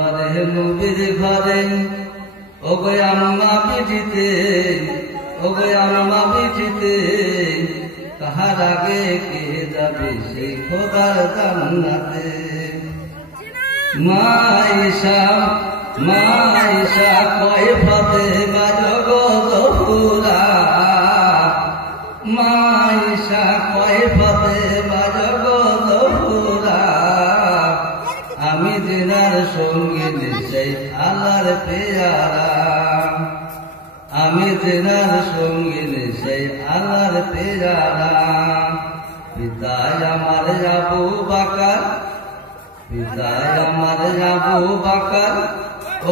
করে নবীর ঘরে ওগো আম্মা পিঠিতে ওগো আম্মা পিঠিতে কাহার আগে কে যাবে সেই খোদার জান্নাতে মাইশা কয় ফাতেমা জগত পুরা মাইশা কয় ফাতেমা জগত পুরা আমি দিনার সঙ্গী সেই আল্লাহর পেয়ারা আমি দিনার সঙ্গী সেই আল্লাহর পেয়ারা পিতায় আমার আবু বাকার পিতায় আমার আবু বাকার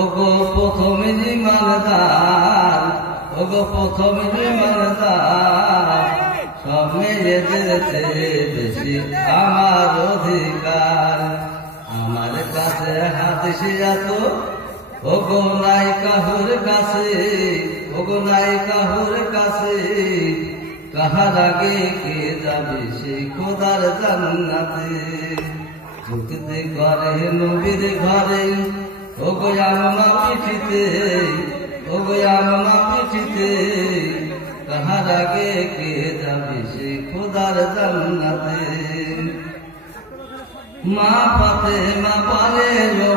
ওগো প্রথম ইমানদার ওগো প্রথম ইমানদার সব মেয়েদের চেয়ে বেশি আমার অধিকার আমার কাছে হাদিস এত ওগো নাই কাহুর কাছে ওগো নাই কাহুর কাছে কাহার আগে কে যাবে সেই খোদার জান্নাতে যুক্তি করে নবীর ঘরে ওগো আম্মা পিঠিতে ওগো আম্মা পিঠিতে কাহার আগে কে যাবে সেই খোদার জান্নাতে মা ফাতেমা বলে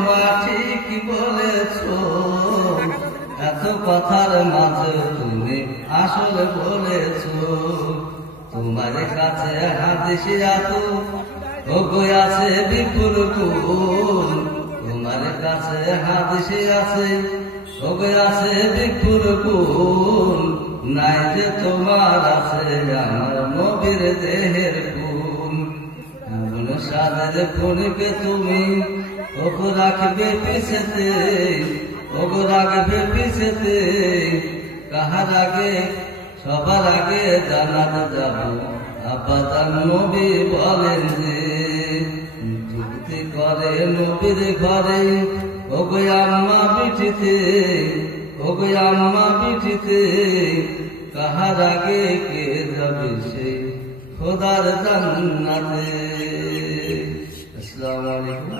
মা ঠিক বলেছো এত কথার মাঝে তুমি আসল বলেছো তোমার কাছে হাদিস এত ওগো আছে বিপুল গুণ তোমার কাছে হাদিস আছে ওগো আছে বিপুল গুণ নাই যে তোমার আছে আমার নবীর দেহের গুণ এমন সাদের গুণকে তুমি ওগো রাখবে পিছেতে ওগো রাখবে পিছেতে কাহার আগে সবার আগে জানাত যাব আবাদান নবী বলেন যে যুক্তি করে নবীর ঘরে ওগো আম্মা পিঠিতে ওগো আম্মা পিঠিতে কাহার আগে কে যাবে সেই খোদার জান্নাতে। আসসালামু আলাইকুম।